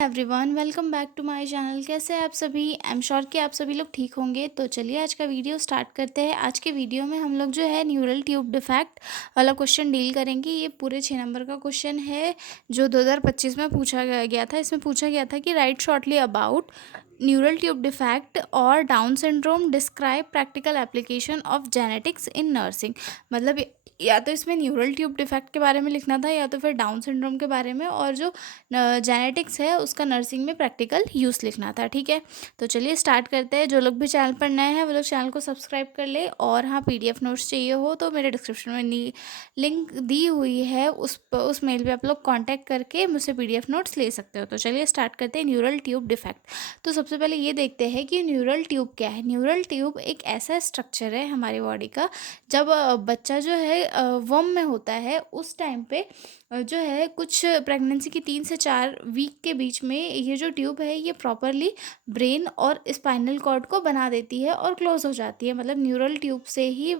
Everyone, welcome back to my channel. कैसे हैं आप सभी? आई एम श्योर कि आप सभी लोग ठीक होंगे। तो चलिए आज का वीडियो स्टार्ट करते हैं। आज के वीडियो में हम लोग जो है न्यूरल ट्यूब डिफेक्ट वाला क्वेश्चन डील करेंगे। ये पूरे 6 नंबर का क्वेश्चन है जो 2025 में पूछा गया था। इसमें पूछा गया था कि write shortly about neural tube defect और down syndrome, describe practical application of genetics in nursing. मतलब या तो इसमें न्यूरल ट्यूब डिफेक्ट के बारे में लिखना था या तो फिर डाउन सिंड्रोम के बारे में, और जो जेनेटिक्स है उसका नर्सिंग में प्रैक्टिकल यूज़ लिखना था। ठीक है, तो चलिए स्टार्ट करते हैं। जो लोग भी चैनल पर नए हैं वो लोग चैनल को सब्सक्राइब कर ले। और हाँ, पीडीएफ नोट्स चाहिए हो तो मेरे डिस्क्रिप्शन में लिंक दी हुई है, उस मेल पे आप लोग कांटेक्ट करके मुझसे पीडीएफ नोट्स ले सकते हो। तो चलिए स्टार्ट करते हैं न्यूरल ट्यूब डिफेक्ट। तो सबसे पहले ये देखते हैं कि न्यूरल ट्यूब क्या है। न्यूरल ट्यूब एक ऐसा स्ट्रक्चर है हमारी बॉडी का, जब बच्चा जो है वम में होता है उस टाइम पे जो है कुछ प्रेगनेंसी की 3 से 4 वीक के बीच में ये जो ट्यूब है ये प्रॉपरली ब्रेन और स्पाइनल कॉर्ड को बना देती है और क्लोज हो जाती है। मतलब न्यूरल ट्यूब से ही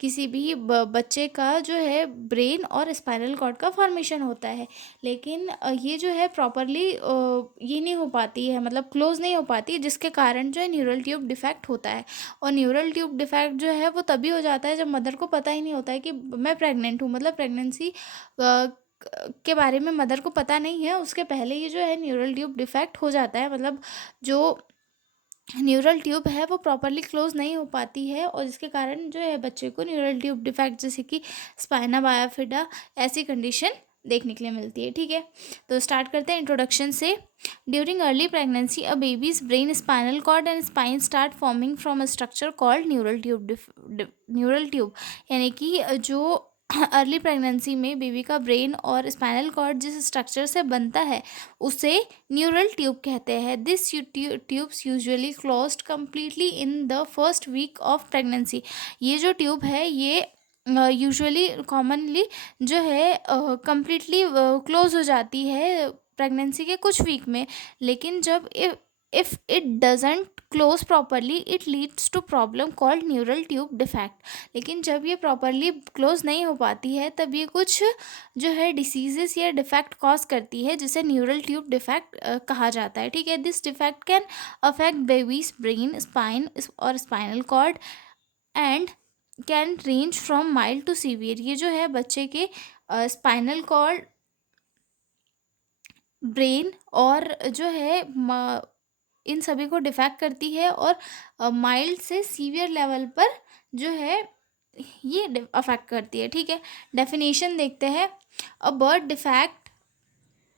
किसी भी बच्चे का जो है ब्रेन और स्पाइनल कॉर्ड का फॉर्मेशन होता है। लेकिन ये जो है प्रॉपरली ये नहीं हो पाती है, मतलब क्लोज नहीं हो पाती, जिसके कारण जो है न्यूरल ट्यूब डिफेक्ट होता है। और न्यूरल ट्यूब डिफेक्ट जो है वो तभी हो जाता है जब मदर को पता ही नहीं होता है कि मैं प्रेग्नेंट हूँ। मतलब प्रेगनेंसी के बारे में मदर को पता नहीं है, उसके पहले ही जो है न्यूरल ट्यूब डिफेक्ट हो जाता है। मतलब जो न्यूरल ट्यूब है वो प्रॉपरली क्लोज नहीं हो पाती है, और जिसके कारण जो है बच्चे को न्यूरल ट्यूब डिफेक्ट जैसे कि स्पाइना बायोफिडा ऐसी कंडीशन देखने के लिए मिलती है। ठीक है, तो स्टार्ट करते हैं इंट्रोडक्शन से। During early pregnancy a baby's brain, spinal cord and spine start forming from a structure called neural tube. यानी कि जो अर्ली प्रेगनेंसी में बेबी का ब्रेन और स्पाइनल कॉर्ड जिस स्ट्रक्चर से बनता है उसे न्यूरल ट्यूब कहते हैं। This tubes usually closed completely in the first week of pregnancy. ये जो ट्यूब है ये यूजुअली कॉमनली जो है कम्प्लीटली क्लोज हो जाती है प्रेगनेंसी के कुछ वीक में। लेकिन जब if it doesn't close properly it leads to problem called neural tube defect. लेकिन जब ये प्रॉपरली क्लोज नहीं हो पाती है तब ये कुछ जो है डिसीजेस या डिफेक्ट कॉज करती है, जिसे न्यूरल ट्यूब डिफेक्ट कहा जाता है। ठीक है, this defect can affect baby's brain, spine और spinal cord and can range from mild to severe. ये जो है बच्चे के स्पाइनल कॉर्ड, ब्रेन और जो है इन सभी को डिफेक्ट करती है, और माइल्ड से सीवियर लेवल पर जो है ये अफेक्ट करती है। ठीक है, डेफिनेशन देखते हैं। A birth defect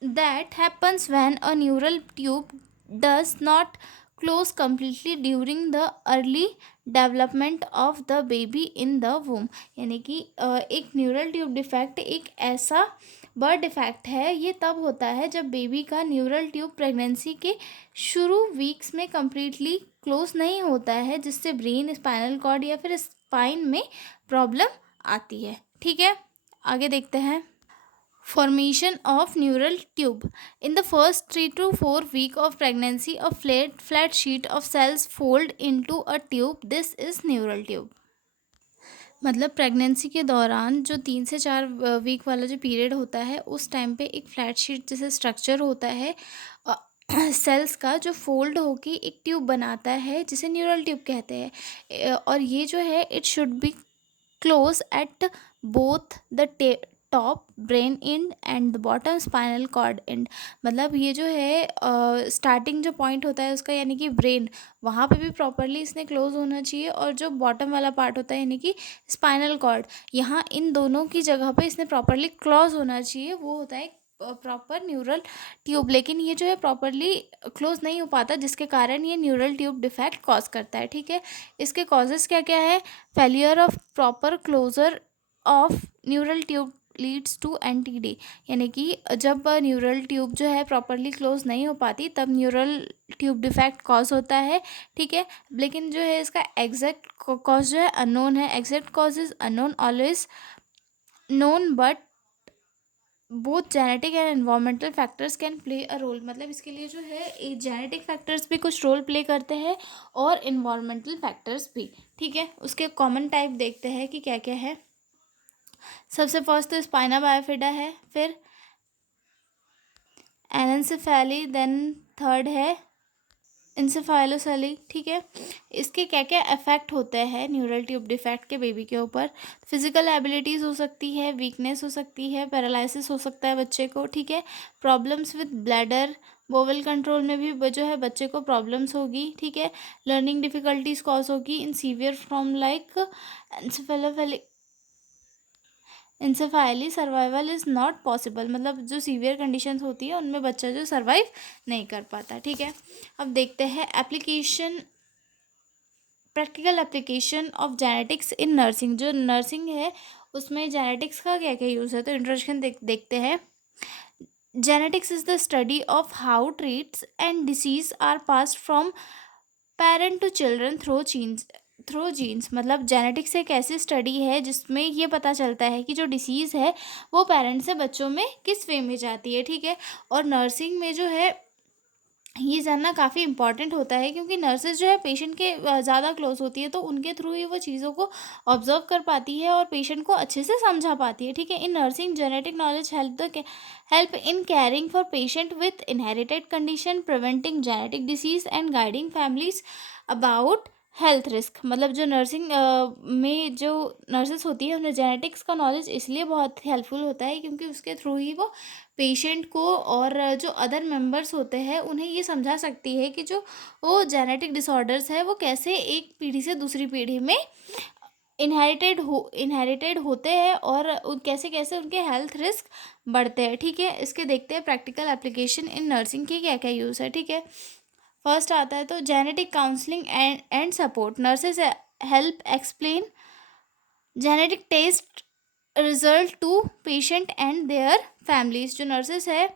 that happens when a neural tube does not close completely during the early development of the baby in the womb। यानी कि एक न्यूरल ट्यूब डिफेक्ट एक ऐसा बर्थ डिफेक्ट है, ये तब होता है जब बेबी का न्यूरल ट्यूब प्रेगनेंसी के शुरू वीक्स में कम्प्लीटली क्लोज नहीं होता है, जिससे ब्रेन, स्पाइनल कॉर्ड या फिर स्पाइन में प्रॉब्लम आती है। ठीक है, आगे देखते हैं। Formation of neural tube. In the first 3 to 4 week of pregnancy, a flat sheet of cells fold into a tube. This is neural tube. मतलब प्रेगनेंसी के दौरान जो 3 से 4 वीक वाला जो पीरियड होता है उस टाइम पे एक फ्लैट शीट जैसे स्ट्रक्चर होता है सेल्स का, जो फोल्ड होके एक ट्यूब बनाता है जिसे न्यूरल ट्यूब कहते हैं। और ये जो है it should be close at both the top brain end and the bottom spinal cord end. मतलब ये जो है स्टार्टिंग जो पॉइंट होता है उसका, यानी कि ब्रेन, वहाँ पे भी प्रॉपरली इसने क्लोज होना चाहिए, और जो बॉटम वाला पार्ट होता है यानी कि स्पाइनल कॉर्ड, यहाँ इन दोनों की जगह पे इसने प्रॉपरली क्लोज होना चाहिए, वो होता है प्रॉपर न्यूरल ट्यूब। लेकिन ये जो है प्रॉपरली क्लोज नहीं हो पाता, जिसके कारण ये न्यूरल ट्यूब डिफेक्ट कॉज करता है। ठीक है, इसके कॉजेज़ क्या क्या है? Failure of proper closure of neural tube leads to NTD. यानी कि जब न्यूरल ट्यूब जो है प्रॉपरली क्लोज नहीं हो पाती तब न्यूरल ट्यूब डिफेक्ट कॉज होता है। ठीक है, लेकिन जो है इसका एग्जैक्ट कॉज जो है अननोन है। Exact cause is unknown, always known, but both genetic and environmental factors can play a role. मतलब इसके लिए जो है जेनेटिक फैक्टर्स भी कुछ रोल प्ले करते हैं और इन्वायरमेंटल फैक्टर्स भी। ठीक है, उसके कॉमन टाइप देखते हैं कि क्या क्या है। सबसे फर्स्ट तो स्पाइना बायोफिडा है, फिर एनेंसेफेली, देन थर्ड है इंसेफेलोसेली। ठीक है, इसके क्या क्या इफेक्ट होते हैं न्यूरल ट्यूब डिफेक्ट के बेबी के ऊपर? फिजिकल एबिलिटीज़ हो सकती है, वीकनेस हो सकती है, पैरालिसिस हो सकता है बच्चे को। ठीक है, problems with bladder, bowel control में भी जो है बच्चे को प्रॉब्लम्स होगी। ठीक है, लर्निंग डिफिकल्टीज कॉज होगी in severe form like anencephaly anencephaly survival is not possible, मतलब जो सीवियर कंडीशंस होती है उनमें बच्चा जो सर्वाइव नहीं कर पाता। ठीक है, अब देखते हैं application, practical application of genetics in nursing. जो नर्सिंग है उसमें जेनेटिक्स का क्या क्या यूज़ है, तो इंट्रोडक्शन देखते हैं। Genetics is the study of how traits and disease are passed from parent to children through genes. मतलब जेनेटिक्स एक ऐसी स्टडी है जिसमें ये पता चलता है कि जो डिसीज़ है वो पेरेंट से बच्चों में किस वे में जाती है। ठीक है, और नर्सिंग में जो है ये जानना काफ़ी इंपॉर्टेंट होता है, क्योंकि नर्सेज जो है पेशेंट के ज़्यादा क्लोज होती है, तो उनके थ्रू ही वो चीज़ों को ऑब्जर्व कर पाती है और पेशेंट को अच्छे से समझा पाती है। ठीक है, in nursing genetic knowledge help in carrying for patient with inherited condition, preventing genetic disease and guiding families about health risk. मतलब जो नर्सिंग में जो नर्सेस होती है उन्हें जेनेटिक्स का नॉलेज इसलिए बहुत हेल्पफुल होता है क्योंकि उसके थ्रू ही वो पेशेंट को और जो अदर मेंबर्स होते हैं उन्हें ये समझा सकती है कि जो वो जेनेटिक डिसऑर्डर्स है वो कैसे एक पीढ़ी से दूसरी पीढ़ी में इनहेरिटेड होते हैं और कैसे कैसे उनके हेल्थ रिस्क बढ़ते हैं। ठीक है, इसके देखते हैं प्रैक्टिकल एप्लीकेशन इन नर्सिंग की क्या क्या यूज़ है। ठीक है, फर्स्ट आता है तो genetic counselling and support. Nurses help explain genetic test result to patient and their families. जो नर्सेस है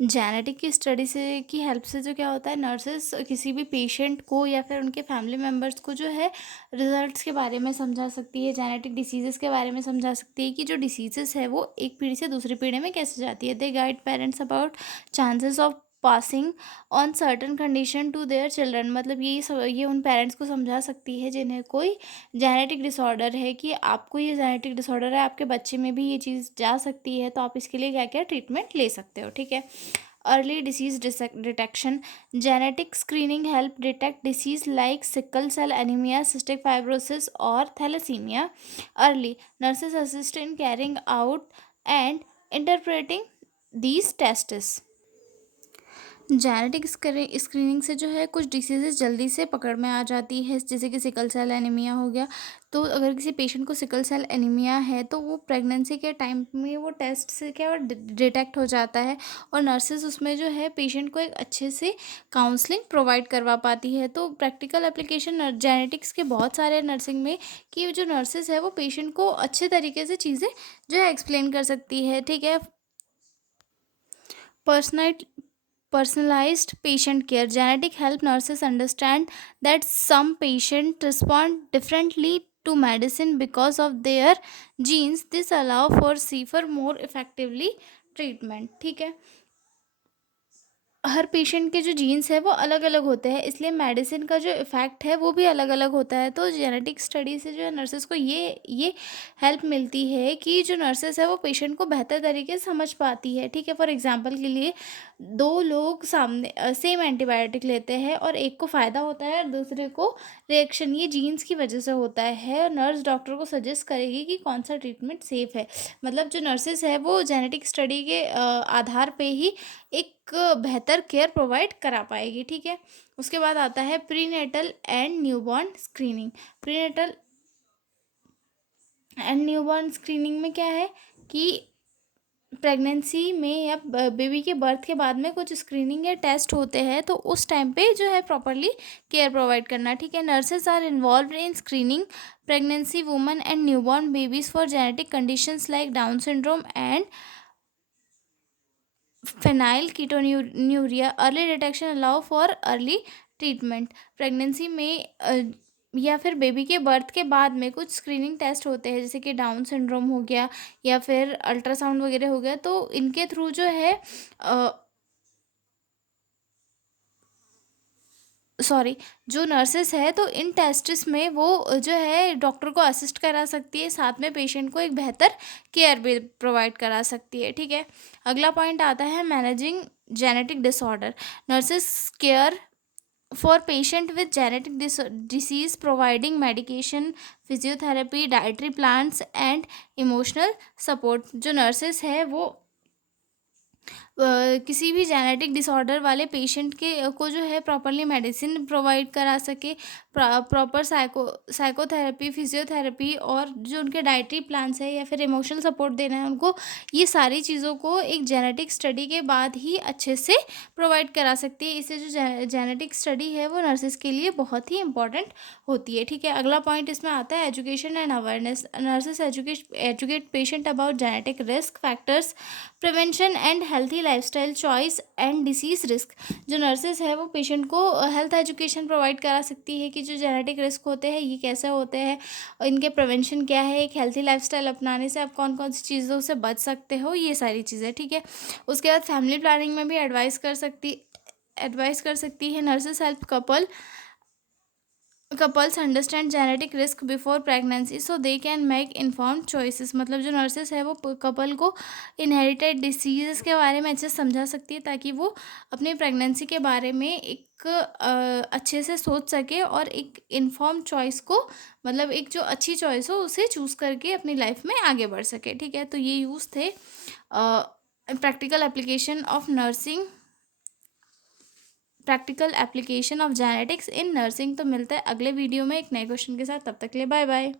जेनेटिक की स्टडी से की हेल्प से जो क्या होता है, नर्सेस किसी भी पेशेंट को या फिर उनके फैमिली मेम्बर्स को जो है रिजल्ट्स के बारे में समझा सकती है, जेनेटिक डिसीज़ेस के बारे में समझा सकती है कि जो डिसीज़ेस है वो एक पीढ़ी से दूसरी पीढ़ी में कैसे जाती है। They guide parents about chances of passing on certain condition to their children. मतलब ये उन पेरेंट्स को समझा सकती है जिन्हें कोई जेनेटिक डिसऑर्डर है कि आपको ये जेनेटिक डिसऑर्डर है, आपके बच्चे में भी ये चीज़ जा सकती है, तो आप इसके लिए क्या क्या ट्रीटमेंट ले सकते हो। ठीक है, early disease detection. Genetic screening help detect disease like sickle cell anaemia, cystic fibrosis और thalassaemia early. Nurses assist in carrying out and interpreting these tests. Genetic screening से जो है कुछ डिसीजेस जल्दी से पकड़ में आ जाती है, जैसे कि सिकल सेल एनीमिया हो गया। तो अगर किसी पेशेंट को सिकल सेल एनीमिया है तो वो प्रेगनेंसी के टाइम में वो टेस्ट से क्या डिटेक्ट हो जाता है और नर्सेज उसमें जो है पेशेंट को एक अच्छे से काउंसलिंग प्रोवाइड करवा पाती है। तो प्रैक्टिकल एप्लीकेशन जेनेटिक्स के बहुत सारे नर्सिंग में कि जो नर्सेज है वो पेशेंट को अच्छे तरीके से चीज़ें जो है एक्सप्लेन कर सकती है। ठीक है, personal personalized patient care. Genetic help nurses understand that some patients respond differently to medicine because of their genes. This allow for safer, more effectively treatment. ठीक है, हर पेशेंट के जो जीन्स है वो अलग अलग होते हैं, इसलिए मेडिसिन का जो इफ़ेक्ट है वो भी अलग अलग होता है। तो जेनेटिक स्टडी से जो है नर्सेस को ये हेल्प मिलती है कि जो नर्सेस है वो पेशेंट को बेहतर तरीके से समझ पाती है। ठीक है, फॉर एग्जांपल के लिए दो लोग सामने सेम एंटीबायोटिक लेते हैं और एक को फ़ायदा होता है और दूसरे को रिएक्शन, ये जीन्स की वजह से होता है और नर्स डॉक्टर को सजेस्ट करेगी कि कौन सा ट्रीटमेंट सेफ़ है। मतलब जो नर्सेस है वो जेनेटिक स्टडी के आधार पे ही एक बेहतर केयर प्रोवाइड करा पाएगी। ठीक है, उसके बाद आता है prenatal and newborn screening. Prenatal and newborn screening में क्या है कि प्रेगनेंसी में या बेबी के बर्थ के बाद में कुछ स्क्रीनिंग या टेस्ट होते हैं, तो उस टाइम पे जो है प्रॉपरली केयर प्रोवाइड करना। ठीक है, nurses are involve in screening pregnancy woman and newborn babies for genetic conditions like Down syndrome and phenylketonuria. Early detection allow for early treatment. Pregnancy में या फिर बेबी के बर्थ के बाद में कुछ स्क्रीनिंग टेस्ट होते हैं, जैसे कि डाउन सिंड्रोम हो गया या फिर अल्ट्रासाउंड वगैरह हो गया, तो इनके थ्रू जो है सॉरी, जो नर्सेस है तो इन टेस्ट्स में वो जो है डॉक्टर को असिस्ट करा सकती है, साथ में पेशेंट को एक बेहतर केयर भी प्रोवाइड करा सकती है। ठीक है, अगला पॉइंट आता है managing genetic disorder. Nurses care for patient with genetic disease, providing medication, physiotherapy, dietary plans and emotional support. जो नर्सेस है वो किसी भी जेनेटिक डिसऑर्डर वाले पेशेंट के को जो है प्रॉपरली मेडिसिन प्रोवाइड करा सके, प्रॉपर साइकोथेरेपी, फिजियोथेरेपी और जो उनके डाइटरी प्लान्स है या फिर इमोशनल सपोर्ट देना है उनको, ये सारी चीज़ों को एक जेनेटिक स्टडी के बाद ही अच्छे से प्रोवाइड करा सकती है। इससे जो जेनेटिक स्टडी है वो नर्सेस के लिए बहुत ही इंपॉर्टेंट होती है। ठीक है, अगला पॉइंट इसमें आता है education and awareness. Nurses educate patient about genetic risk factors, prevention and healthy lifestyle choice and disease risk. जो नर्सेस है वो पेशेंट को हेल्थ एजुकेशन प्रोवाइड करा सकती है कि जो जेनेटिक रिस्क होते हैं ये कैसे होते हैं और इनके प्रिवेंशन क्या है, एक हेल्थी लाइफस्टाइल अपनाने से आप कौन कौन सी चीज़ों से बच सकते हो, ये सारी चीज़ें। ठीक है, उसके बाद फैमिली प्लानिंग में भी एडवाइस कर सकती है। Nurses help couples understand genetic risk before pregnancy so they can make informed choices. मतलब जो नर्सेस है वो कपल को इनहेरिटेड डिसीज़ के बारे में अच्छे से समझा सकती है ताकि वो अपनी प्रेगनेंसी के बारे में एक अच्छे से सोच सके और एक इन्फॉर्म चॉइस को, मतलब एक जो अच्छी चॉइस हो उसे चूज़ करके अपनी लाइफ में आगे बढ़ सके। ठीक है, तो ये यूज़ थे practical application of genetics in nursing. तो मिलता है अगले वीडियो में एक नए क्वेश्चन के साथ, तब तक के लिए बाय बाय।